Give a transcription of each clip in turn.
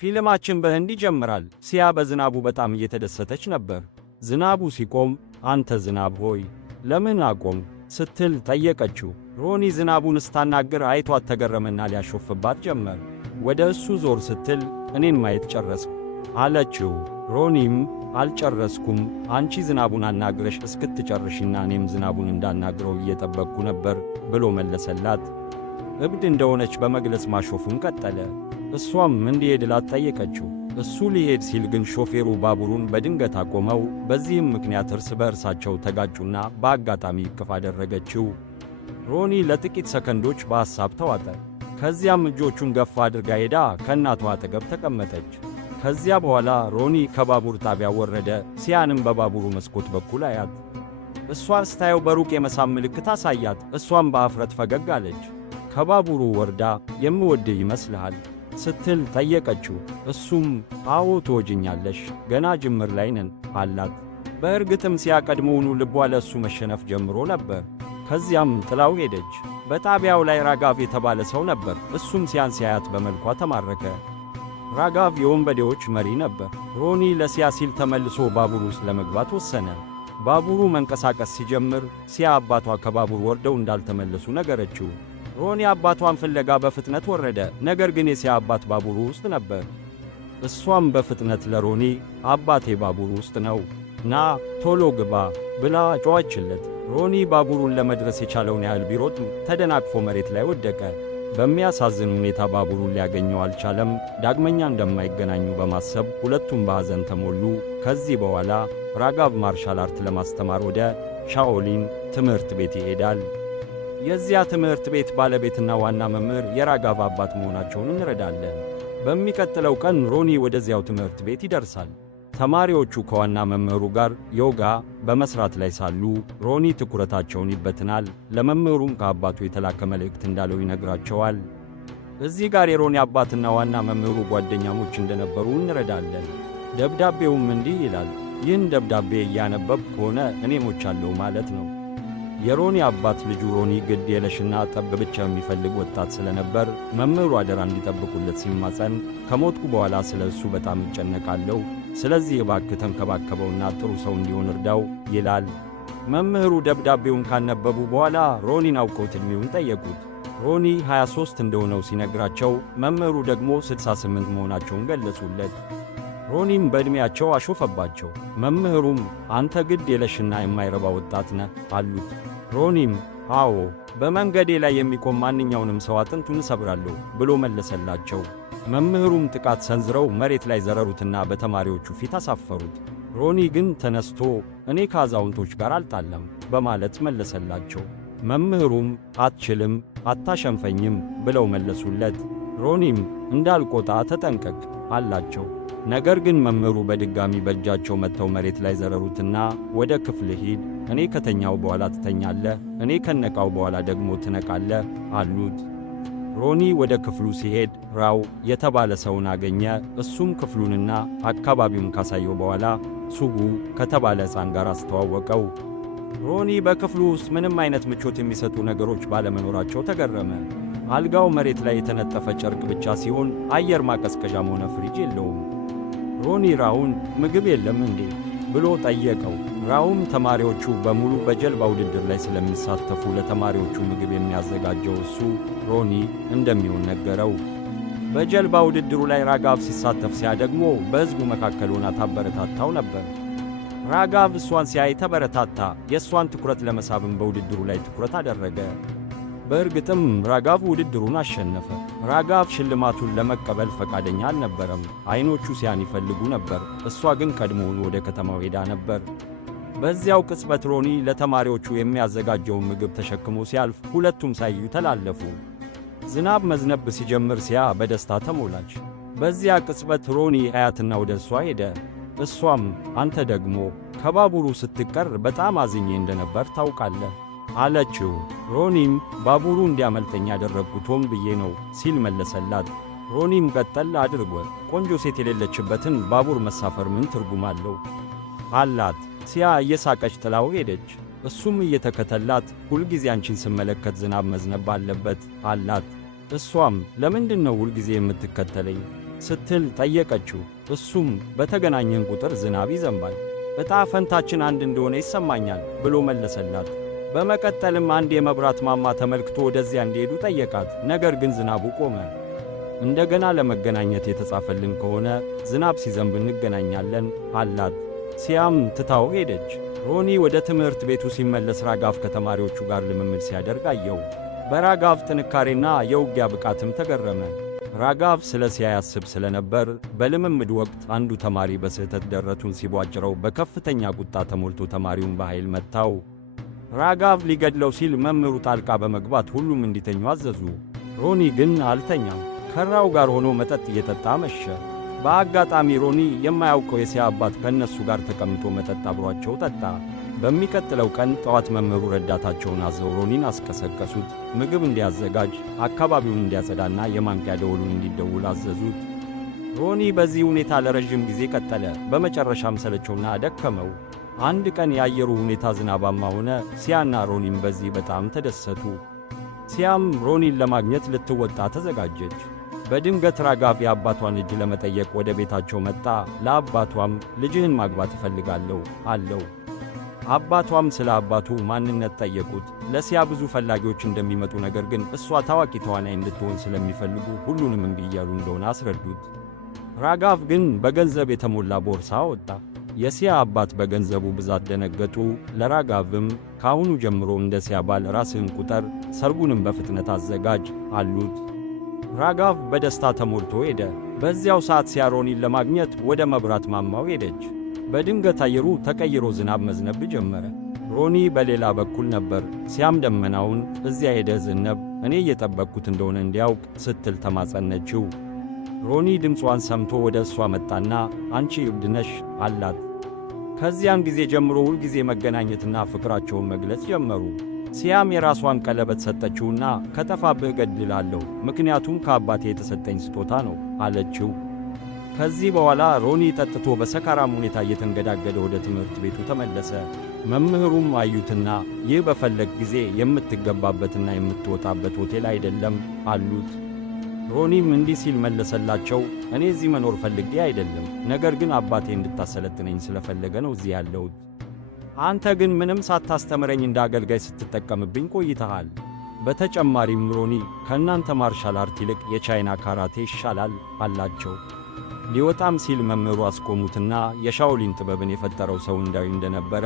ፊልማችን በህንድ ይጀምራል። ሲያ በዝናቡ በጣም እየተደሰተች ነበር። ዝናቡ ሲቆም አንተ ዝናብ ሆይ ለምን አቆም ስትል ጠየቀችው። ሮኒ ዝናቡን ስታናግር አይቷት ተገረመና ሊያሾፍባት ጀመር። ወደ እሱ ዞር ስትል እኔን ማየት ጨረስክ አለችው። ሮኒም አልጨረስኩም፣ አንቺ ዝናቡን አናግረሽ እስክትጨርሽና እኔም ዝናቡን እንዳናግረው እየጠበቅኩ ነበር ብሎ መለሰላት። እብድ እንደሆነች በመግለጽ ማሾፉን ቀጠለ። እሷም እንዲሄድላት ጠየቀችው። እሱ ሊሄድ ሲል ግን ሾፌሩ ባቡሩን በድንገት አቆመው። በዚህም ምክንያት እርስ በእርሳቸው ተጋጩና በአጋጣሚ እቅፍ አደረገችው። ሮኒ ለጥቂት ሰከንዶች በሐሳብ ተዋጠ። ከዚያም እጆቹን ገፋ አድርጋ ሄዳ ከእናቷ አጠገብ ተቀመጠች። ከዚያ በኋላ ሮኒ ከባቡር ጣቢያ ወረደ። ሲያንም በባቡሩ መስኮት በኩል አያት። እሷን ስታየው በሩቅ የመሳም ምልክት አሳያት። እሷም በአፍረት ፈገግ አለች። ከባቡሩ ወርዳ የምወድህ ይመስልሃል ስትል ጠየቀችው። እሱም አዎ ትወጅኛለሽ፣ ገና ጅምር ላይ ነን አላት። በእርግጥም ሲያ ቀድሞውኑ ልቧ ለእሱ መሸነፍ ጀምሮ ነበር። ከዚያም ጥላው ሄደች። በጣቢያው ላይ ራጋቭ የተባለ ሰው ነበር። እሱም ሲያን ሲያያት በመልኳ ተማረከ። ራጋቭ የወንበዴዎች መሪ ነበር። ሮኒ ለሲያ ሲል ተመልሶ ባቡር ውስጥ ለመግባት ወሰነ። ባቡሩ መንቀሳቀስ ሲጀምር ሲያ አባቷ ከባቡር ወርደው እንዳልተመለሱ ነገረችው። ሮኒ አባቷን ፍለጋ በፍጥነት ወረደ። ነገር ግን የሲያ አባት ባቡሩ ውስጥ ነበር። እሷም በፍጥነት ለሮኒ አባቴ ባቡሩ ውስጥ ነው፣ ና ቶሎ ግባ ብላ ጮኸችለት። ሮኒ ባቡሩን ለመድረስ የቻለውን ያህል ቢሮጥ ተደናቅፎ መሬት ላይ ወደቀ። በሚያሳዝን ሁኔታ ባቡሩን ሊያገኘው አልቻለም። ዳግመኛ እንደማይገናኙ በማሰብ ሁለቱም በሐዘን ተሞሉ። ከዚህ በኋላ ራጋቭ ማርሻል አርት ለማስተማር ወደ ሻኦሊን ትምህርት ቤት ይሄዳል። የዚያ ትምህርት ቤት ባለቤትና ዋና መምህር የራጋቭ አባት መሆናቸውን እንረዳለን። በሚቀጥለው ቀን ሮኒ ወደዚያው ትምህርት ቤት ይደርሳል። ተማሪዎቹ ከዋና መምህሩ ጋር ዮጋ በመስራት ላይ ሳሉ ሮኒ ትኩረታቸውን ይበትናል። ለመምህሩም ከአባቱ የተላከ መልእክት እንዳለው ይነግራቸዋል። እዚህ ጋር የሮኒ አባትና ዋና መምህሩ ጓደኛሞች እንደነበሩ እንረዳለን። ደብዳቤውም እንዲህ ይላል። ይህን ደብዳቤ እያነበብ ከሆነ እኔ ሞቻለሁ ማለት ነው። የሮኒ አባት ልጁ ሮኒ ግድ የለሽና ጠብ ብቻ የሚፈልግ ወጣት ስለነበር መምህሩ አደራ እንዲጠብቁለት ሲማጸን ከሞትኩ በኋላ ስለ እሱ በጣም እጨነቃለሁ፣ ስለዚህ እባክህ ተንከባከበውና ጥሩ ሰው እንዲሆን እርዳው ይላል። መምህሩ ደብዳቤውን ካነበቡ በኋላ ሮኒን አውቀውት ዕድሜውን ጠየቁት። ሮኒ 23 እንደሆነው ሲነግራቸው መምህሩ ደግሞ 68 መሆናቸውን ገለጹለት። ሮኒም በዕድሜያቸው አሾፈባቸው። መምህሩም አንተ ግድ የለሽና የማይረባ ወጣት ነህ አሉት። ሮኒም አዎ፣ በመንገዴ ላይ የሚቆም ማንኛውንም ሰው አጥንቱን እሰብራለሁ ብሎ መለሰላቸው። መምህሩም ጥቃት ሰንዝረው መሬት ላይ ዘረሩትና በተማሪዎቹ ፊት አሳፈሩት። ሮኒ ግን ተነስቶ እኔ ከአዛውንቶች ጋር አልጣለም በማለት መለሰላቸው። መምህሩም አትችልም፣ አታሸንፈኝም ብለው መለሱለት። ሮኒም እንዳልቆጣ ተጠንቀቅ አላቸው። ነገር ግን መምህሩ በድጋሚ በእጃቸው መጥተው መሬት ላይ ዘረሩትና ወደ ክፍል ሂድ፣ እኔ ከተኛው በኋላ ትተኛለህ፣ እኔ ከነቃው በኋላ ደግሞ ትነቃለህ አሉት። ሮኒ ወደ ክፍሉ ሲሄድ ራው የተባለ ሰውን አገኘ። እሱም ክፍሉንና አካባቢውን ካሳየው በኋላ ሱጉ ከተባለ ሕፃን ጋር አስተዋወቀው። ሮኒ በክፍሉ ውስጥ ምንም አይነት ምቾት የሚሰጡ ነገሮች ባለመኖራቸው ተገረመ። አልጋው መሬት ላይ የተነጠፈ ጨርቅ ብቻ ሲሆን አየር ማቀዝቀዣም ሆነ ፍሪጅ የለውም። ሮኒ ራውን ምግብ የለም እንዴ ብሎ ጠየቀው። ራውም ተማሪዎቹ በሙሉ በጀልባ ውድድር ላይ ስለሚሳተፉ ለተማሪዎቹ ምግብ የሚያዘጋጀው እሱ ሮኒ እንደሚሆን ነገረው። በጀልባ ውድድሩ ላይ ራጋቭ ሲሳተፍ ሲያ ደግሞ በሕዝቡ መካከል ሆና ታበረታታው ነበር። ራጋቭ እሷን ሲያይ ተበረታታ። የእሷን ትኩረት ለመሳብም በውድድሩ ላይ ትኩረት አደረገ። በእርግጥም ራጋቭ ውድድሩን አሸነፈ። ራጋቭ ሽልማቱን ለመቀበል ፈቃደኛ አልነበረም። አይኖቹ ሲያን ይፈልጉ ነበር። እሷ ግን ቀድሞውን ወደ ከተማው ሄዳ ነበር። በዚያው ቅጽበት ሮኒ ለተማሪዎቹ የሚያዘጋጀውን ምግብ ተሸክሞ ሲያልፍ ሁለቱም ሳይዩ ተላለፉ። ዝናብ መዝነብ ሲጀምር ሲያ በደስታ ተሞላች። በዚያ ቅጽበት ሮኒ አያትና ወደ እሷ ሄደ። እሷም አንተ ደግሞ ከባቡሩ ስትቀር በጣም አዝኜ እንደነበር ታውቃለህ አለችው። ሮኒም ባቡሩ እንዲያመልጠኝ ያደረግኩት ሆን ብዬ ነው ሲል መለሰላት። ሮኒም ቀጠል አድርጎ ቆንጆ ሴት የሌለችበትን ባቡር መሳፈር ምን ትርጉም አለው አላት። ሲያ እየሳቀች ጥላው ሄደች። እሱም እየተከተላት ሁልጊዜ አንቺን ስመለከት ዝናብ መዝነብ አለበት አላት። እሷም ለምንድነው ሁልጊዜ የምትከተለኝ ስትል ጠየቀችው። እሱም በተገናኘን ቁጥር ዝናብ ይዘንባል፣ ዕጣ ፈንታችን አንድ እንደሆነ ይሰማኛል ብሎ መለሰላት። በመቀጠልም አንድ የመብራት ማማ ተመልክቶ ወደዚያ እንዲሄዱ ጠየቃት። ነገር ግን ዝናቡ ቆመ። እንደገና ለመገናኘት የተጻፈልን ከሆነ ዝናብ ሲዘንብ እንገናኛለን አላት። ሲያም ትታው ሄደች። ሮኒ ወደ ትምህርት ቤቱ ሲመለስ ራጋቭ ከተማሪዎቹ ጋር ልምምድ ሲያደርግ አየው። በራጋቭ ጥንካሬና የውጊያ ብቃትም ተገረመ። ራጋቭ ስለ ሲያ ያስብ ስለነበር በልምምድ ወቅት አንዱ ተማሪ በስህተት ደረቱን ሲቧጭረው በከፍተኛ ቁጣ ተሞልቶ ተማሪውን በኃይል መታው። ራጋቭ ሊገድለው ሲል መምህሩ ጣልቃ በመግባት ሁሉም እንዲተኙ አዘዙ። ሮኒ ግን አልተኛም። ከራው ጋር ሆኖ መጠጥ እየጠጣ መሸ። በአጋጣሚ ሮኒ የማያውቀው የሲያ አባት ከእነሱ ጋር ተቀምጦ መጠጥ አብሯቸው ጠጣ። በሚቀጥለው ቀን ጠዋት መምህሩ ረዳታቸውን አዘው ሮኒን አስቀሰቀሱት። ምግብ እንዲያዘጋጅ፣ አካባቢውን እንዲያጸዳና የማንቂያ ደወሉን እንዲደውል አዘዙት። ሮኒ በዚህ ሁኔታ ለረዥም ጊዜ ቀጠለ። በመጨረሻም ሰለቸውና አደከመው። አንድ ቀን የአየሩ ሁኔታ ዝናባማ ሆነ። ሲያና ሮኒም በዚህ በጣም ተደሰቱ። ሲያም ሮኒን ለማግኘት ልትወጣ ተዘጋጀች። በድንገት ራጋቭ የአባቷን እጅ ለመጠየቅ ወደ ቤታቸው መጣ። ለአባቷም ልጅህን ማግባት እፈልጋለሁ አለው። አባቷም ስለ አባቱ ማንነት ጠየቁት። ለሲያ ብዙ ፈላጊዎች እንደሚመጡ፣ ነገር ግን እሷ ታዋቂ ተዋናይ እንድትሆን ስለሚፈልጉ ሁሉንም እምቢ እያሉ እንደሆነ አስረዱት። ራጋቭ ግን በገንዘብ የተሞላ ቦርሳ አወጣ። የሲያ አባት በገንዘቡ ብዛት ደነገጡ። ለራጋቭም ከአሁኑ ጀምሮ እንደ ሲያ ባል ራስህን ቁጠር፣ ሰርጉንም በፍጥነት አዘጋጅ አሉት። ራጋቭ በደስታ ተሞልቶ ሄደ። በዚያው ሰዓት ሲያ ሮኒን ለማግኘት ወደ መብራት ማማው ሄደች። በድንገት አየሩ ተቀይሮ ዝናብ መዝነብ ጀመረ። ሮኒ በሌላ በኩል ነበር። ሲያም ደመናውን እዚያ ሄደ ዝነብ፣ እኔ እየጠበቅኩት እንደሆነ እንዲያውቅ ስትል ተማጸነችው። ሮኒ ድምጿን ሰምቶ ወደ እሷ መጣና አንቺ እብድ ነሽ አላት። ከዚያም ጊዜ ጀምሮ ሁልጊዜ መገናኘትና ፍቅራቸውን መግለጽ ጀመሩ። ሲያም የራሷን ቀለበት ሰጠችውና ከጠፋብህ እገድልሃለሁ፣ ምክንያቱም ከአባቴ የተሰጠኝ ስጦታ ነው አለችው። ከዚህ በኋላ ሮኒ ጠጥቶ በሰካራም ሁኔታ እየተንገዳገደ ወደ ትምህርት ቤቱ ተመለሰ። መምህሩም አዩትና ይህ በፈለግ ጊዜ የምትገባበትና የምትወጣበት ሆቴል አይደለም አሉት። ሮኒም እንዲህ ሲል መለሰላቸው፣ እኔ እዚህ መኖር ፈልጌ አይደለም፣ ነገር ግን አባቴ እንድታሰለጥነኝ ስለፈለገ ነው እዚህ ያለሁት። አንተ ግን ምንም ሳታስተምረኝ እንደ አገልጋይ ስትጠቀምብኝ ቆይተሃል። በተጨማሪም ሮኒ ከእናንተ ማርሻል አርት ይልቅ የቻይና ካራቴ ይሻላል አላቸው። ሊወጣም ሲል መምህሩ አስቆሙትና የሻኦሊን ጥበብን የፈጠረው ሰው እንዳዊ እንደነበረ፣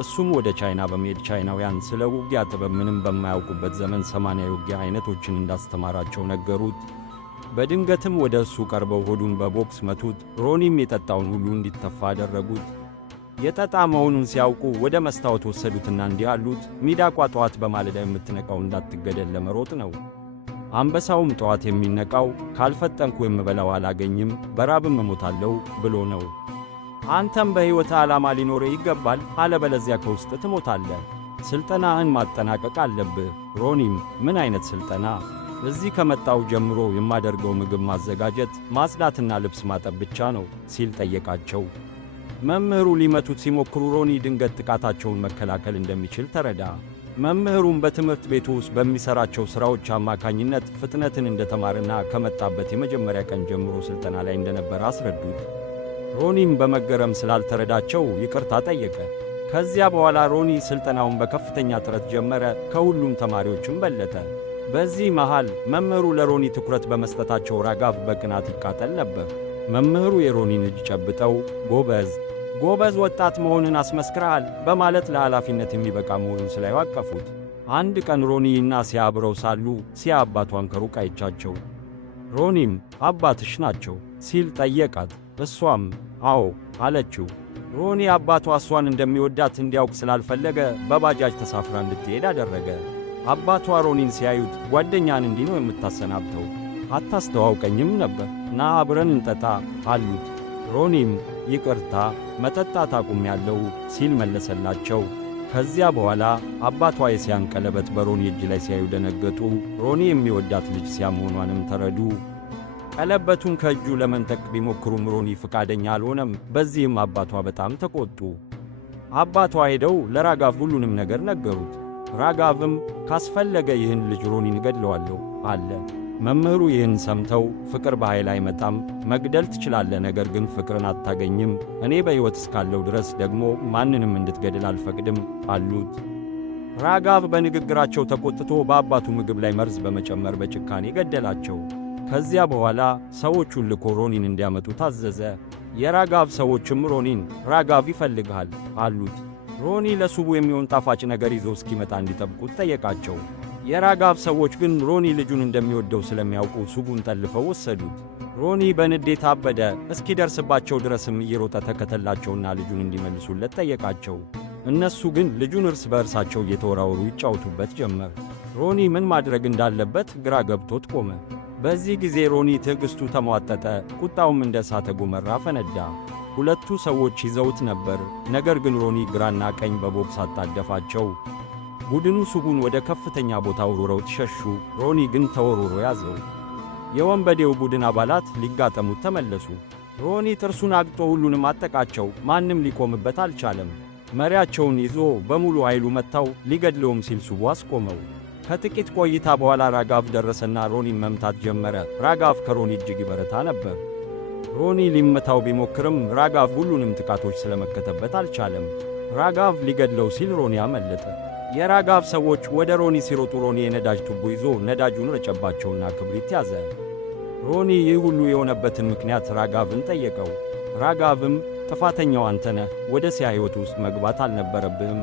እሱም ወደ ቻይና በመሄድ ቻይናውያን ስለ ውጊያ ጥበብ ምንም በማያውቁበት ዘመን 80 የውጊያ አይነቶችን እንዳስተማራቸው ነገሩት። በድንገትም ወደ እሱ ቀርበው ሆዱን በቦክስ መቱት። ሮኒም የጠጣውን ሁሉ እንዲተፋ አደረጉት። የጠጣ መሆኑን ሲያውቁ ወደ መስታወት ወሰዱትና እንዲህ አሉት፣ ሚዳቋ ጠዋት በማለዳ የምትነቃው እንዳትገደል ለመሮጥ ነው። አንበሳውም ጠዋት የሚነቃው ካልፈጠንኩ የምበላው አላገኝም፣ በራብም እሞታለሁ ብሎ ነው። አንተም በሕይወት ዓላማ ሊኖርህ ይገባል፣ አለበለዚያ ከውስጥ ትሞታለህ። ሥልጠናህን ማጠናቀቅ አለብህ። ሮኒም ምን ዓይነት ሥልጠና? እዚህ ከመጣው ጀምሮ የማደርገው ምግብ ማዘጋጀት፣ ማጽዳትና ልብስ ማጠብ ብቻ ነው ሲል ጠየቃቸው። መምህሩ ሊመቱት ሲሞክሩ ሮኒ ድንገት ጥቃታቸውን መከላከል እንደሚችል ተረዳ። መምህሩም በትምህርት ቤቱ ውስጥ በሚሠራቸው ሥራዎች አማካኝነት ፍጥነትን እንደተማረና ከመጣበት የመጀመሪያ ቀን ጀምሮ ሥልጠና ላይ እንደነበረ አስረዱት። ሮኒም በመገረም ስላልተረዳቸው ይቅርታ ጠየቀ። ከዚያ በኋላ ሮኒ ሥልጠናውን በከፍተኛ ጥረት ጀመረ፣ ከሁሉም ተማሪዎችም በለጠ። በዚህ መሃል መምህሩ ለሮኒ ትኩረት በመስጠታቸው ራጋቭ በቅናት ይቃጠል ነበር። መምህሩ የሮኒን እጅ ጨብጠው ጎበዝ ወጣት መሆንን አስመስክረሃል በማለት ለኃላፊነት የሚበቃ መሆኑን ስላዩ አቀፉት። አንድ ቀን ሮኒና ሲያ አብረው ሳሉ ሲያ አባቷን ከሩቅ አይቻቸው። ሮኒም አባትሽ ናቸው ሲል ጠየቃት። እሷም አዎ አለችው። ሮኒ አባቷ እሷን እንደሚወዳት እንዲያውቅ ስላልፈለገ በባጃጅ ተሳፍራ እንድትሄድ አደረገ። አባቷ ሮኒን ሲያዩት ጓደኛን እንዲህ ነው የምታሰናብተው? አታስተዋውቀኝም ነበር? ና አብረን እንጠጣ አሉት። ሮኒም ይቅርታ መጠጣት አቁሜያለሁ ሲል መለሰላቸው። ከዚያ በኋላ አባቷ የሲያን ቀለበት በሮኒ እጅ ላይ ሲያዩ ደነገጡ። ሮኒ የሚወዳት ልጅ ሲያ መሆኗንም ተረዱ። ቀለበቱን ከእጁ ለመንጠቅ ቢሞክሩም ሮኒ ፍቃደኛ አልሆነም። በዚህም አባቷ በጣም ተቆጡ። አባቷ ሄደው ለራጋቭ ሁሉንም ነገር ነገሩት። ራጋቭም ካስፈለገ ይህን ልጅ ሮኒን እገድለዋለሁ አለ። መምህሩ ይህን ሰምተው ፍቅር በኃይል አይመጣም፣ መግደል ትችላለህ፣ ነገር ግን ፍቅርን አታገኝም። እኔ በሕይወት እስካለው ድረስ ደግሞ ማንንም እንድትገድል አልፈቅድም አሉት። ራጋቭ በንግግራቸው ተቆጥቶ በአባቱ ምግብ ላይ መርዝ በመጨመር በጭካኔ ገደላቸው። ከዚያ በኋላ ሰዎቹን ልኮ ሮኒን እንዲያመጡ ታዘዘ። የራጋቭ ሰዎችም ሮኒን ራጋቭ ይፈልግሃል አሉት። ሮኒ ለሱቡ የሚሆን ጣፋጭ ነገር ይዞ እስኪመጣ እንዲጠብቁት ጠየቃቸው። የራጋቭ ሰዎች ግን ሮኒ ልጁን እንደሚወደው ስለሚያውቁ ሱቡን ጠልፈው ወሰዱት። ሮኒ በንዴት አበደ። እስኪደርስባቸው ድረስም እየሮጠ ተከተላቸውና ልጁን እንዲመልሱለት ጠየቃቸው። እነሱ ግን ልጁን እርስ በእርሳቸው እየተወራወሩ ይጫወቱበት ጀመር። ሮኒ ምን ማድረግ እንዳለበት ግራ ገብቶት ቆመ። በዚህ ጊዜ ሮኒ ትዕግሥቱ ተሟጠጠ፣ ቁጣውም እንደ እሳተ ገሞራ ፈነዳ። ሁለቱ ሰዎች ይዘውት ነበር፣ ነገር ግን ሮኒ ግራና ቀኝ በቦክስ አጣደፋቸው። ቡድኑ ሱቡን ወደ ከፍተኛ ቦታ ወርውረውት ሸሹ። ሮኒ ግን ተወርውሮ ያዘው። የወንበዴው ቡድን አባላት ሊጋጠሙት ተመለሱ። ሮኒ ጥርሱን አግጦ ሁሉንም አጠቃቸው። ማንም ሊቆምበት አልቻለም። መሪያቸውን ይዞ በሙሉ ኃይሉ መታው። ሊገድለውም ሲል ሱቡ አስቆመው። ከጥቂት ቆይታ በኋላ ራጋቭ ደረሰና ሮኒን መምታት ጀመረ። ራጋቭ ከሮኒ እጅግ ይበረታ ነበር። ሮኒ ሊመታው ቢሞክርም ራጋቭ ሁሉንም ጥቃቶች ስለመከተበት አልቻለም። ራጋቭ ሊገድለው ሲል ሮኒ አመለጠ። የራጋቭ ሰዎች ወደ ሮኒ ሲሮጡ ሮኒ የነዳጅ ቱቦ ይዞ ነዳጁን ረጨባቸውና ክብሪት ያዘ። ሮኒ ይህ ሁሉ የሆነበትን ምክንያት ራጋቭን ጠየቀው። ራጋቭም ጥፋተኛው አንተ ነህ፣ ወደ ሲያ ሕይወት ውስጥ መግባት አልነበረብህም፣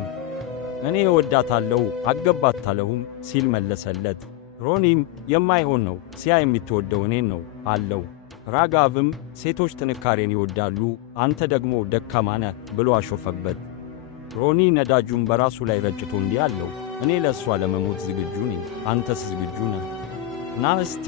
እኔ እወዳታለሁ አገባታለሁም ሲል መለሰለት። ሮኒም የማይሆን ነው፣ ሲያ የምትወደው እኔን ነው አለው። ራጋቭም ሴቶች ጥንካሬን ይወዳሉ፣ አንተ ደግሞ ደካማ ነህ ብሎ አሾፈበት። ሮኒ ነዳጁን በራሱ ላይ ረጭቶ እንዲህ አለው፣ እኔ ለእሷ ለመሞት ዝግጁ ነኝ፣ አንተስ ዝግጁ ነህ? ና እስቲ።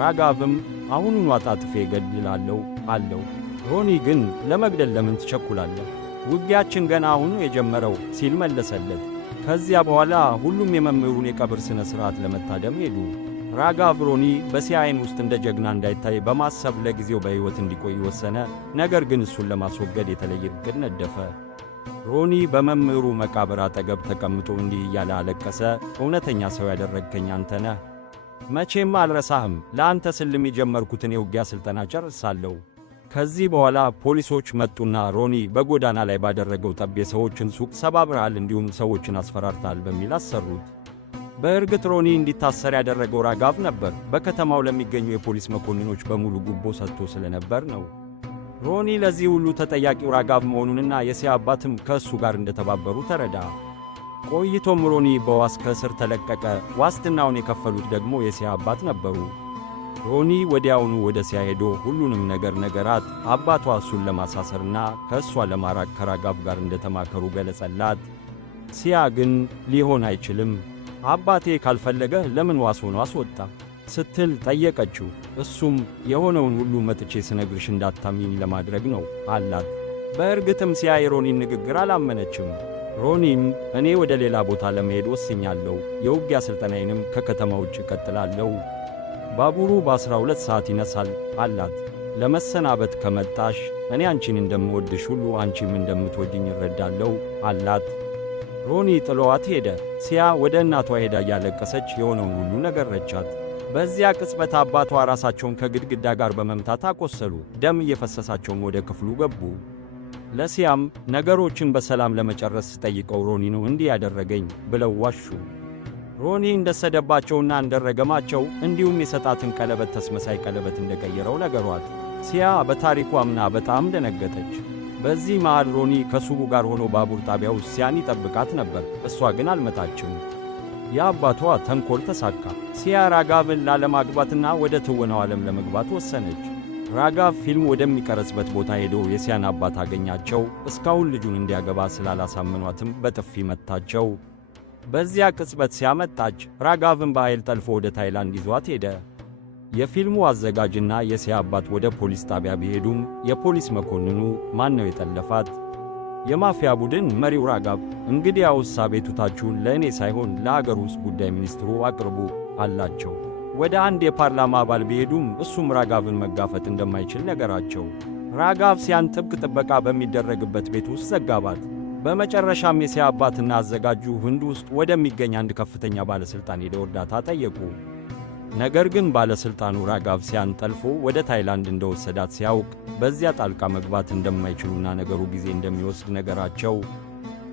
ራጋቭም አሁኑኑ አጣጥፌ እገድላለሁ አለው። ሮኒ ግን ለመግደል ለምን ትቸኩላለህ? ውጊያችን ገና አሁኑ የጀመረው ሲል መለሰለት። ከዚያ በኋላ ሁሉም የመምህሩን የቀብር ሥነ ሥርዓት ለመታደም ሄዱ። ራጋቭ ሮኒ በሲያ ዓይን ውስጥ እንደ ጀግና እንዳይታይ በማሰብ ለጊዜው በሕይወት እንዲቆይ ወሰነ። ነገር ግን እሱን ለማስወገድ የተለየ ዕቅድ ነደፈ። ሮኒ በመምህሩ መቃብር አጠገብ ተቀምጦ እንዲህ እያለ አለቀሰ። እውነተኛ ሰው ያደረግከኝ አንተ ነህ። መቼም አልረሳህም። ለአንተ ስልም የጀመርኩትን የውጊያ ሥልጠና ጨርሳለሁ። ከዚህ በኋላ ፖሊሶች መጡና ሮኒ በጎዳና ላይ ባደረገው ጠብ የሰዎችን ሱቅ ሰባብረሃል፣ እንዲሁም ሰዎችን አስፈራርተሃል በሚል አሰሩት። በእርግጥ ሮኒ እንዲታሰር ያደረገው ራጋቭ ነበር። በከተማው ለሚገኙ የፖሊስ መኮንኖች በሙሉ ጉቦ ሰጥቶ ስለነበር ነው። ሮኒ ለዚህ ሁሉ ተጠያቂው ራጋቭ መሆኑንና የሲያ አባትም ከእሱ ጋር እንደተባበሩ ተረዳ። ቆይቶም ሮኒ በዋስ ከእስር ተለቀቀ። ዋስትናውን የከፈሉት ደግሞ የሲያ አባት ነበሩ። ሮኒ ወዲያውኑ ወደ ሲያ ሄዶ ሁሉንም ነገር ነገራት። አባቷ እሱን ለማሳሰርና ከእሷ ለማራቅ ከራጋቭ ጋር እንደተማከሩ ገለጸላት። ሲያ ግን ሊሆን አይችልም፣ አባቴ ካልፈለገ ለምን ዋስ ሆኖ አስወጣ ስትል ጠየቀችው። እሱም የሆነውን ሁሉ መጥቼ ስነግርሽ እንዳታምኚኝ ለማድረግ ነው አላት። በእርግጥም ሲያ የሮኒን ንግግር አላመነችም። ሮኒም እኔ ወደ ሌላ ቦታ ለመሄድ ወስኛለሁ፣ የውጊያ ሥልጠናዬንም ከከተማ ውጭ እቀጥላለሁ፣ ባቡሩ በ12 ሰዓት ይነሳል አላት። ለመሰናበት ከመጣሽ እኔ አንቺን እንደምወድሽ ሁሉ አንቺም እንደምትወድኝ እረዳለሁ አላት። ሮኒ ጥሎዋት ሄደ። ሲያ ወደ እናቷ ሄዳ እያለቀሰች የሆነውን ሁሉ ነገረቻት። በዚያ ቅጽበት አባቷ ራሳቸውን ከግድግዳ ጋር በመምታት አቆሰሉ። ደም እየፈሰሳቸውም ወደ ክፍሉ ገቡ። ለሲያም ነገሮችን በሰላም ለመጨረስ ጠይቀው ሮኒ ነው እንዲህ ያደረገኝ ብለው ዋሹ። ሮኒ እንደሰደባቸውና እንደረገማቸው እንዲሁም የሰጣትን ቀለበት ተስመሳይ ቀለበት እንደቀየረው ነገሯት። ሲያ በታሪኩ አምና በጣም ደነገጠች። በዚህ መሃል ሮኒ ከሱቡ ጋር ሆኖ ባቡር ጣቢያ ውስጥ ሲያን ይጠብቃት ነበር። እሷ ግን አልመጣችም። የአባቷ ተንኮል ተሳካ። ሲያ ራጋቭን ላለማግባትና ወደ ትወናው ዓለም ለመግባት ወሰነች። ራጋቭ ፊልም ወደሚቀረጽበት ቦታ ሄዶ የሲያን አባት አገኛቸው። እስካሁን ልጁን እንዲያገባ ስላላሳመኗትም በጥፊ መታቸው። በዚያ ቅጽበት ሲያመጣች ራጋቭን በኃይል ጠልፎ ወደ ታይላንድ ይዟት ሄደ። የፊልሙ አዘጋጅና የሲያ አባት ወደ ፖሊስ ጣቢያ ቢሄዱም የፖሊስ መኮንኑ ማን ነው የጠለፋት? የማፊያ ቡድን መሪው ራጋቭ። እንግዲያውስ አቤቱታችሁን ለእኔ ሳይሆን ለአገር ውስጥ ጉዳይ ሚኒስትሩ አቅርቡ አላቸው። ወደ አንድ የፓርላማ አባል ቢሄዱም እሱም ራጋቭን መጋፈጥ እንደማይችል ነገራቸው። ራጋቭ ሲያን ጥብቅ ጥበቃ በሚደረግበት ቤት ውስጥ ዘጋባት። በመጨረሻም የሲያ አባትና አዘጋጁ ህንድ ውስጥ ወደሚገኝ አንድ ከፍተኛ ባለሥልጣን ሄደው እርዳታ ጠየቁ። ነገር ግን ባለሥልጣኑ ራጋቭ ሲያን ጠልፎ ወደ ታይላንድ እንደወሰዳት ሲያውቅ በዚያ ጣልቃ መግባት እንደማይችሉና ነገሩ ጊዜ እንደሚወስድ ነገራቸው።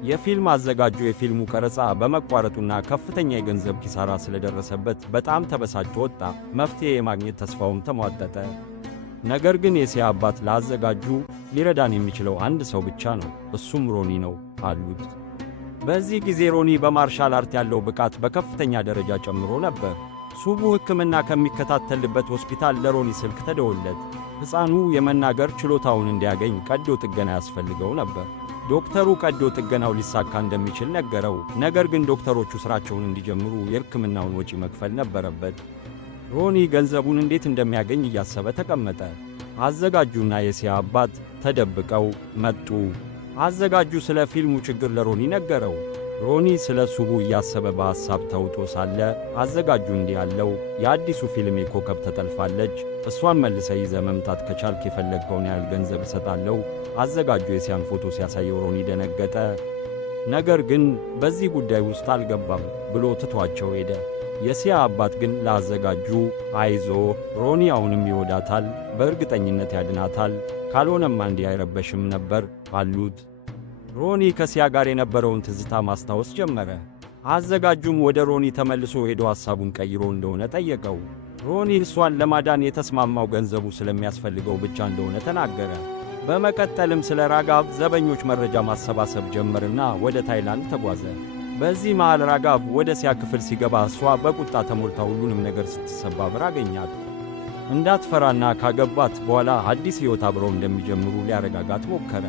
የፊልም አዘጋጁ የፊልሙ ቀረጻ በመቋረጡና ከፍተኛ የገንዘብ ኪሳራ ስለደረሰበት በጣም ተበሳጭቶ ወጣ። መፍትሔ የማግኘት ተስፋውም ተሟጠጠ። ነገር ግን የሲያ አባት ለአዘጋጁ ሊረዳን የሚችለው አንድ ሰው ብቻ ነው፣ እሱም ሮኒ ነው አሉት። በዚህ ጊዜ ሮኒ በማርሻል አርት ያለው ብቃት በከፍተኛ ደረጃ ጨምሮ ነበር። ሱቡ ሕክምና ከሚከታተልበት ሆስፒታል ለሮኒ ስልክ ተደወለት። ሕፃኑ የመናገር ችሎታውን እንዲያገኝ ቀዶ ጥገና ያስፈልገው ነበር። ዶክተሩ ቀዶ ጥገናው ሊሳካ እንደሚችል ነገረው። ነገር ግን ዶክተሮቹ ሥራቸውን እንዲጀምሩ የሕክምናውን ወጪ መክፈል ነበረበት። ሮኒ ገንዘቡን እንዴት እንደሚያገኝ እያሰበ ተቀመጠ። አዘጋጁና የሲያ አባት ተደብቀው መጡ። አዘጋጁ ስለ ፊልሙ ችግር ለሮኒ ነገረው። ሮኒ ስለ ሱቡ እያሰበ በሐሳብ ተውጦ ሳለ አዘጋጁ እንዲህ አለው፣ የአዲሱ ፊልም ኮከብ ተጠልፋለች። እሷን መልሰ ይዘ መምታት ከቻልክ የፈለግከውን ያህል ገንዘብ እሰጣለሁ። አዘጋጁ የሲያን ፎቶ ሲያሳየው ሮኒ ደነገጠ። ነገር ግን በዚህ ጉዳይ ውስጥ አልገባም ብሎ ትቷቸው ሄደ። የሲያ አባት ግን ለአዘጋጁ አይዞ፣ ሮኒ አሁንም ይወዳታል፣ በእርግጠኝነት ያድናታል፣ ካልሆነማ እንዲህ አይረበሽም ነበር አሉት። ሮኒ ከሲያ ጋር የነበረውን ትዝታ ማስታወስ ጀመረ። አዘጋጁም ወደ ሮኒ ተመልሶ ሄዶ ሐሳቡን ቀይሮ እንደሆነ ጠየቀው። ሮኒ እሷን ለማዳን የተስማማው ገንዘቡ ስለሚያስፈልገው ብቻ እንደሆነ ተናገረ። በመቀጠልም ስለ ራጋቭ ዘበኞች መረጃ ማሰባሰብ ጀመርና ወደ ታይላንድ ተጓዘ። በዚህ መሃል ራጋቭ ወደ ሲያ ክፍል ሲገባ እሷ በቁጣ ተሞልታ ሁሉንም ነገር ስትሰባብር አገኛት። እንዳትፈራና ካገባት በኋላ አዲስ ሕይወት አብረው እንደሚጀምሩ ሊያረጋጋት ሞከረ።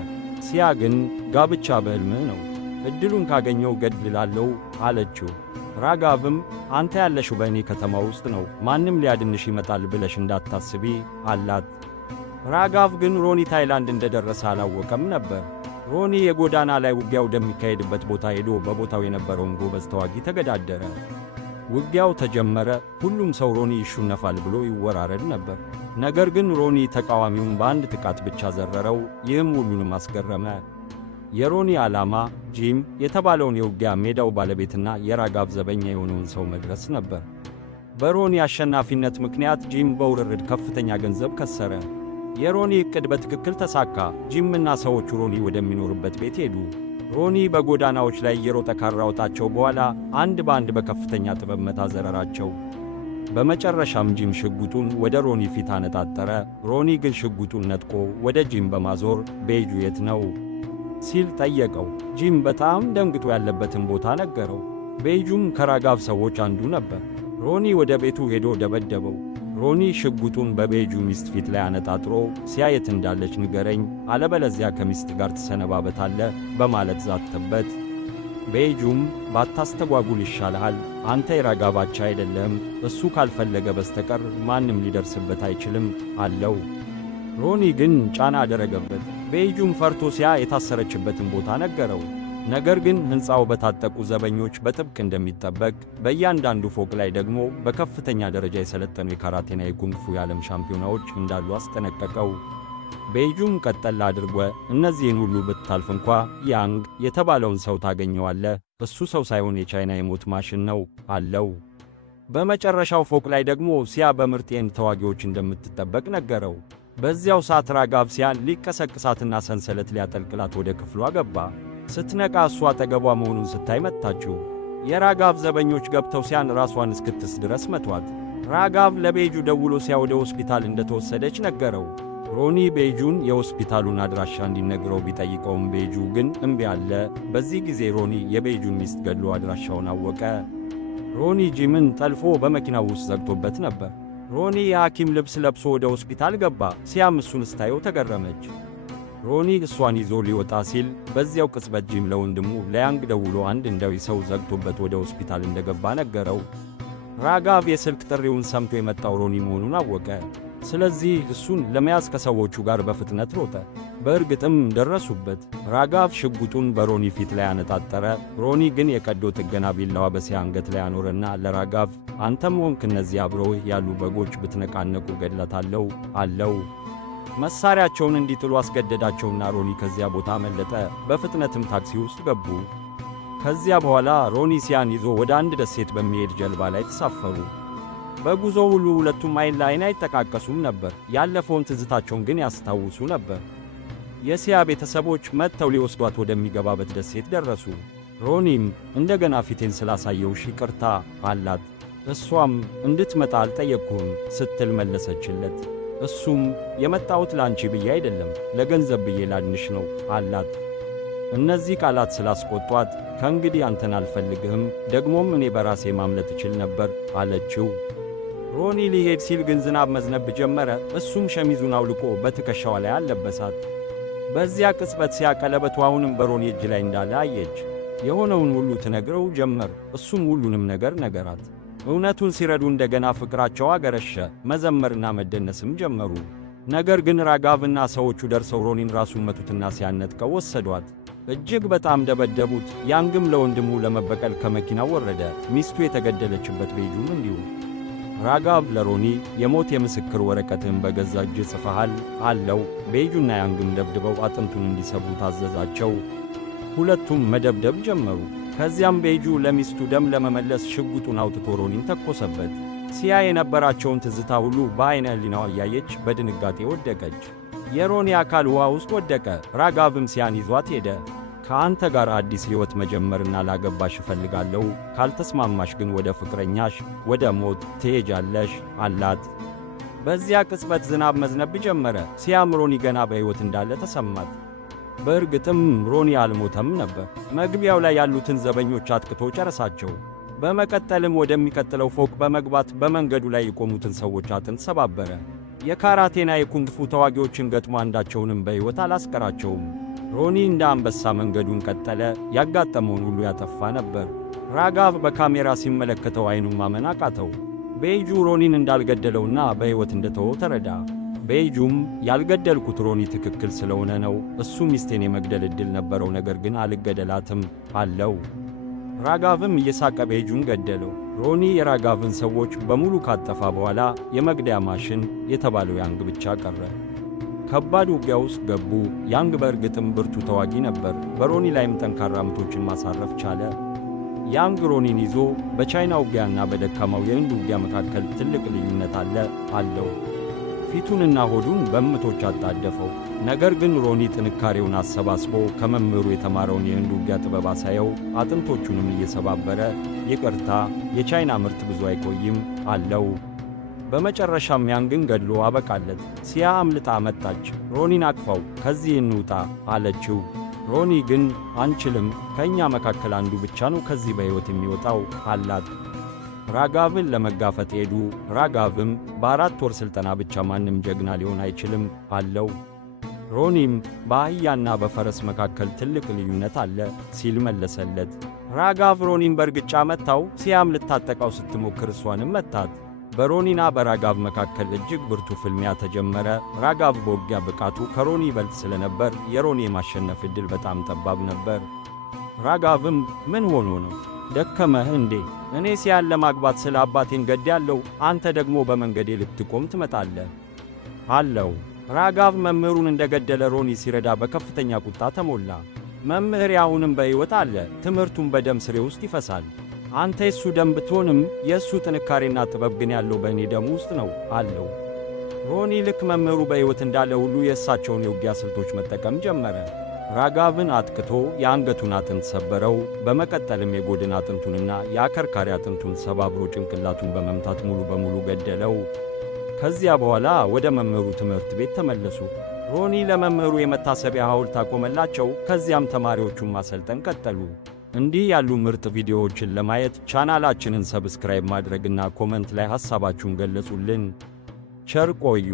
ሲያ ግን ጋብቻ በሕልምህ ነው፣ ዕድሉን ካገኘው ገድልላለሁ አለችው። ራጋቭም አንተ ያለሽው በእኔ ከተማ ውስጥ ነው፣ ማንም ሊያድንሽ ይመጣል ብለሽ እንዳታስቢ አላት። ራጋቭ ግን ሮኒ ታይላንድ እንደደረሰ አላወቀም ነበር። ሮኒ የጎዳና ላይ ውጊያ ወደሚካሄድበት ቦታ ሄዶ በቦታው የነበረውን ጎበዝ ተዋጊ ተገዳደረ። ውጊያው ተጀመረ። ሁሉም ሰው ሮኒ ይሹነፋል ብሎ ይወራረድ ነበር። ነገር ግን ሮኒ ተቃዋሚውን በአንድ ጥቃት ብቻ ዘረረው። ይህም ሁሉንም አስገረመ። የሮኒ ዓላማ ጂም የተባለውን የውጊያ ሜዳው ባለቤትና የራጋቭ ዘበኛ የሆነውን ሰው መድረስ ነበር። በሮኒ አሸናፊነት ምክንያት ጂም በውርርድ ከፍተኛ ገንዘብ ከሰረ። የሮኒ ዕቅድ በትክክል ተሳካ። ጂምና ሰዎቹ ሮኒ ወደሚኖርበት ቤት ሄዱ። ሮኒ በጎዳናዎች ላይ እየሮጠ ካራወጣቸው በኋላ አንድ በአንድ በከፍተኛ ጥበብ መታ ዘረራቸው። በመጨረሻም ጂም ሽጉጡን ወደ ሮኒ ፊት አነጣጠረ። ሮኒ ግን ሽጉጡን ነጥቆ ወደ ጂም በማዞር ቤጁ የት ነው ሲል ጠየቀው። ጂም በጣም ደንግጦ ያለበትን ቦታ ነገረው። ቤጁም ከራጋቭ ሰዎች አንዱ ነበር። ሮኒ ወደ ቤቱ ሄዶ ደበደበው። ሮኒ ሽጉጡን በቤጁ ሚስት ፊት ላይ አነጣጥሮ ሲያ የት እንዳለች ንገረኝ፣ አለበለዚያ ከሚስት ጋር ትሰነባበታለህ በማለት ዛተበት። ቤጁም ባታስተጓጉል ይሻልሃል፣ አንተ የራጋቭ አቻ አይደለም፣ እሱ ካልፈለገ በስተቀር ማንም ሊደርስበት አይችልም አለው። ሮኒ ግን ጫና አደረገበት። ቤጁም ፈርቶ ሲያ የታሰረችበትን ቦታ ነገረው። ነገር ግን ሕንፃው በታጠቁ ዘበኞች በጥብቅ እንደሚጠበቅ፣ በእያንዳንዱ ፎቅ ላይ ደግሞ በከፍተኛ ደረጃ የሰለጠኑ የካራቴና የኩንግፉ የዓለም ሻምፒዮናዎች እንዳሉ አስጠነቀቀው። ቤጁም ቀጠል አድርጎ እነዚህን ሁሉ ብታልፍ እንኳ ያንግ የተባለውን ሰው ታገኘዋለህ፣ እሱ ሰው ሳይሆን የቻይና የሞት ማሽን ነው አለው። በመጨረሻው ፎቅ ላይ ደግሞ ሲያ በምርጥ የህንድ ተዋጊዎች እንደምትጠበቅ ነገረው። በዚያው ሰዓት ራጋቭ ሲያን ሊቀሰቅሳትና ሰንሰለት ሊያጠልቅላት ወደ ክፍሏ ገባ። ስትነቃ እሷ አጠገቧ መሆኑን ስታይ መታችው። የራጋቭ ዘበኞች ገብተው ሲያን ራሷን እስክትስ ድረስ መቷት። ራጋቭ ለቤጁ ደውሎ ሲያ ወደ ሆስፒታል እንደተወሰደች ነገረው። ሮኒ ቤጁን የሆስፒታሉን አድራሻ እንዲነግረው ቢጠይቀውም ቤጁ ግን እምቢ አለ። በዚህ ጊዜ ሮኒ የቤጁን ሚስት ገድሎ አድራሻውን አወቀ። ሮኒ ጂምን ጠልፎ በመኪናው ውስጥ ዘግቶበት ነበር። ሮኒ የሐኪም ልብስ ለብሶ ወደ ሆስፒታል ገባ። ሲያም እሱን ስታየው ተገረመች። ሮኒ እሷን ይዞ ሊወጣ ሲል በዚያው ቅጽበት ጂም ለወንድሙ ለያንግ ደውሎ አንድ ህንዳዊ ሰው ዘግቶበት ወደ ሆስፒታል እንደገባ ነገረው። ራጋቭ የስልክ ጥሪውን ሰምቶ የመጣው ሮኒ መሆኑን አወቀ። ስለዚህ እሱን ለመያዝ ከሰዎቹ ጋር በፍጥነት ሮጠ። በእርግጥም ደረሱበት። ራጋቭ ሽጉጡን በሮኒ ፊት ላይ አነጣጠረ። ሮኒ ግን የቀዶ ጥገና ቢላዋ በሲያ አንገት ላይ አኖረና ለራጋቭ አንተም ሆንክ እነዚህ አብረው ያሉ በጎች ብትነቃነቁ ገድለታለሁ አለው። መሳሪያቸውን እንዲጥሉ አስገደዳቸውና ሮኒ ከዚያ ቦታ አመለጠ። በፍጥነትም ታክሲ ውስጥ ገቡ። ከዚያ በኋላ ሮኒ ሲያን ይዞ ወደ አንድ ደሴት በሚሄድ ጀልባ ላይ ተሳፈሩ። በጉዞው ሁሉ ሁለቱም ዓይን ለዓይን አይጠቃቀሱም ነበር። ያለፈውን ትዝታቸውን ግን ያስታውሱ ነበር። የሲያ ቤተሰቦች መጥተው ሊወስዷት ወደሚገባበት ደሴት ደረሱ። ሮኒም እንደገና ፊቴን ስላሳየውሽ ይቅርታ አላት። እሷም እንድትመጣ አልጠየቅኩህም ስትል መለሰችለት። እሱም የመጣሁት ላንቺ ብዬ አይደለም ለገንዘብ ብዬ ላድንሽ ነው አላት። እነዚህ ቃላት ስላስቆጧት ከእንግዲህ አንተን አልፈልግህም፣ ደግሞም እኔ በራሴ ማምለጥ እችል ነበር አለችው። ሮኒ ሊሄድ ሲል ግን ዝናብ መዝነብ ጀመረ። እሱም ሸሚዙን አውልቆ በትከሻዋ ላይ አለበሳት። በዚያ ቅጽበት ሲያ ቀለበቱ አሁንም በሮኒ እጅ ላይ እንዳለ አየች። የሆነውን ሁሉ ትነግረው ጀመር። እሱም ሁሉንም ነገር ነገራት። እውነቱን ሲረዱ እንደገና ፍቅራቸው አገረሸ። መዘመርና መደነስም ጀመሩ። ነገር ግን ራጋቭና ሰዎቹ ደርሰው ሮኒን ራሱን መቱትና ሲያነጥቀው ወሰዷት። እጅግ በጣም ደበደቡት። ያንግም ለወንድሙ ለመበቀል ከመኪናው ወረደ። ሚስቱ የተገደለችበት ቤጁም እንዲሁ። ራጋቭ ለሮኒ የሞት የምስክር ወረቀትን በገዛ እጅ ጽፈሃል አለው። ቤጁና ያንግም ደብድበው አጥንቱን እንዲሰብሩ ታዘዛቸው። ሁለቱም መደብደብ ጀመሩ። ከዚያም ቤጁ ለሚስቱ ደም ለመመለስ ሽጉጡን አውጥቶ ሮኒን ተኮሰበት። ሲያ የነበራቸውን ትዝታ ሁሉ በዐይነ ሕሊናዋ እያየች በድንጋጤ ወደቀች። የሮኒ አካል ውሃ ውስጥ ወደቀ። ራጋቭም ሲያን ይዟት ሄደ። ከአንተ ጋር አዲስ ሕይወት መጀመርና ላገባሽ እፈልጋለሁ፣ ካልተስማማሽ ግን ወደ ፍቅረኛሽ ወደ ሞት ትሄጃለሽ አላት። በዚያ ቅጽበት ዝናብ መዝነብ ጀመረ። ሲያም ሮኒ ገና በሕይወት እንዳለ ተሰማት። በእርግጥም ሮኒ አልሞተም ነበር። መግቢያው ላይ ያሉትን ዘበኞች አጥቅቶ ጨረሳቸው። በመቀጠልም ወደሚቀጥለው ፎቅ በመግባት በመንገዱ ላይ የቆሙትን ሰዎች አጥንት ሰባበረ። የካራቴና የኩንግፉ ተዋጊዎችን ገጥሞ አንዳቸውንም በሕይወት አላስቀራቸውም። ሮኒ እንደ አንበሳ መንገዱን ቀጠለ። ያጋጠመውን ሁሉ ያጠፋ ነበር። ራጋቭ በካሜራ ሲመለከተው ዓይኑን ማመን አቃተው። ቤጁ ሮኒን እንዳልገደለውና በሕይወት እንደተወው ተረዳ። ቤጁም ያልገደልኩት ሮኒ ትክክል ስለሆነ ነው፣ እሱ ሚስቴን የመግደል ዕድል ነበረው፣ ነገር ግን አልገደላትም አለው። ራጋቭም እየሳቀ ቤጁን ገደለው። ሮኒ የራጋቭን ሰዎች በሙሉ ካጠፋ በኋላ የመግደያ ማሽን የተባለው ያንግ ብቻ ቀረ። ከባድ ውጊያ ውስጥ ገቡ። ያንግ በእርግጥም ብርቱ ተዋጊ ነበር። በሮኒ ላይም ጠንካራ ምቶችን ማሳረፍ ቻለ። ያንግ ሮኒን ይዞ በቻይና ውጊያና በደካማው የህንድ ውጊያ መካከል ትልቅ ልዩነት አለው። ፊቱንና ሆዱን በምቶች አጣደፈው። ነገር ግን ሮኒ ጥንካሬውን አሰባስቦ ከመምህሩ የተማረውን የህንድ ውጊያ ጥበብ አሳየው። አጥንቶቹንም እየሰባበረ ይቅርታ፣ የቻይና ምርት ብዙ አይቆይም አለው። በመጨረሻም ያንግን ገድሎ አበቃለት። ሲያ አምልጣ መጣች። ሮኒን አቅፋው ከዚህ እንውጣ አለችው። ሮኒ ግን አንችልም፣ ከእኛ መካከል አንዱ ብቻ ነው ከዚህ በሕይወት የሚወጣው አላት። ራጋቭን ለመጋፈጥ ሄዱ። ራጋቭም በ4 ወር ሥልጠና ብቻ ማንም ጀግና ሊሆን አይችልም አለው። ሮኒም በአህያና በፈረስ መካከል ትልቅ ልዩነት አለ ሲል መለሰለት። ራጋቭ ሮኒን በርግጫ መታው። ሲያም ልታጠቃው ስትሞክር እሷንም መታት። በሮኒና በራጋቭ መካከል እጅግ ብርቱ ፍልሚያ ተጀመረ። ራጋቭ በውጊያ ብቃቱ ከሮኒ ይበልጥ ስለነበር የሮኒ የማሸነፍ ዕድል በጣም ጠባብ ነበር። ራጋቭም ምን ሆኖ ነው? ደከመህ እንዴ? እኔ ሲያን ለማግባት ስለ አባቴን ገድያለሁ፣ አንተ ደግሞ በመንገዴ ልትቆም ትመጣለህ አለው። ራጋቭ መምህሩን እንደገደለ ሮኒ ሲረዳ በከፍተኛ ቁጣ ተሞላ። መምህሬ አሁንም በሕይወት አለ፣ ትምህርቱን በደም ስሬ ውስጥ ይፈሳል። አንተ የሱ ደም ብትሆንም የእሱ ጥንካሬና ጥበብ ግን ያለው በእኔ ደም ውስጥ ነው አለው። ሮኒ ልክ መምህሩ በሕይወት እንዳለ ሁሉ የእሳቸውን የውጊያ ስልቶች መጠቀም ጀመረ። ራጋቭን አጥቅቶ የአንገቱን አጥንት ሰበረው። በመቀጠልም የጎድን አጥንቱንና የአከርካሪ አጥንቱን ሰባብሮ ጭንቅላቱን በመምታት ሙሉ በሙሉ ገደለው። ከዚያ በኋላ ወደ መምህሩ ትምህርት ቤት ተመለሱ። ሮኒ ለመምህሩ የመታሰቢያ ሐውልት አቆመላቸው። ከዚያም ተማሪዎቹን ማሰልጠን ቀጠሉ። እንዲህ ያሉ ምርጥ ቪዲዮዎችን ለማየት ቻናላችንን ሰብስክራይብ ማድረግና ኮመንት ላይ ሐሳባችሁን ገለጹልን። ቸር ቆዩ።